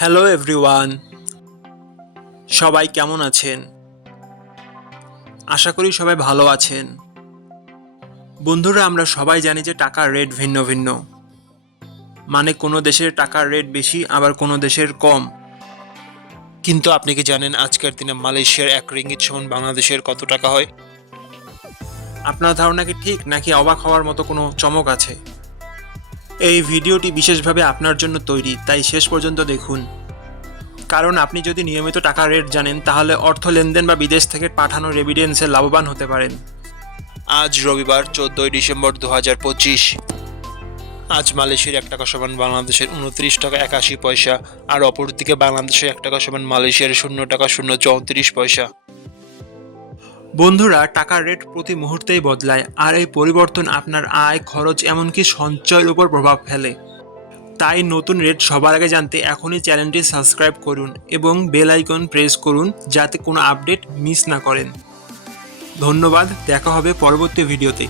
Hello everyone, সবাই কেমন আছেন? আশা করি সবাই ভালো আছেন। বন্ধুরা, আমরা সবাই জানি যে টাকার রেট ভিন্ন ভিন্ন। মানে কোনো দেশের টাকার রেট বেশি, আবার কোনো দেশের কম। কিন্তু আপনি কি জানেন আজকের দিনে মালয়েশিয়ার 1 রিঙ্গিত সমান বাংলাদেশের কত টাকা হয়? আপনার ধারণা কি ঠিক, নাকি অবাক হওয়ার মতো কোনো চমক আছে? এই ভিডিওটি বিশেষভাবে আপনার জন্য তৈরি, তাই শেষ পর্যন্ত দেখুন। কারণ আপনি যদি নিয়মিত টাকার রেট জানেন, তাহলে অর্থ লেনদেন বা বিদেশ থেকে পাঠানো রেমিটেন্সে লাভবান হতে পারেন। আজ রবিবার 14ই ডিসেম্বর 2025। আজ মালয়েশিয়ার 1 টাকা সমান বাংলাদেশের 29 টাকা 81 পয়সা, আর অপরদিকে বাংলাদেশের 1 টাকা সমান মালয়েশিয়ার 0 টাকা 034 পয়সা। বন্ধুরা, টাকার রেট প্রতি মুহূর্তেই বদলায়, আর এই পরিবর্তন আপনার আয়, খরচ, এমনকি সঞ্চয়ের উপর প্রভাব ফেলে। তাই নতুন রেট সবার আগে জানতে এখনই চ্যানেলটি সাবস্ক্রাইব করুন এবং বেল আইকন প্রেস করুন, যাতে কোনো আপডেট মিস না করেন। ধন্যবাদ, দেখা হবে পরবর্তী ভিডিওতে।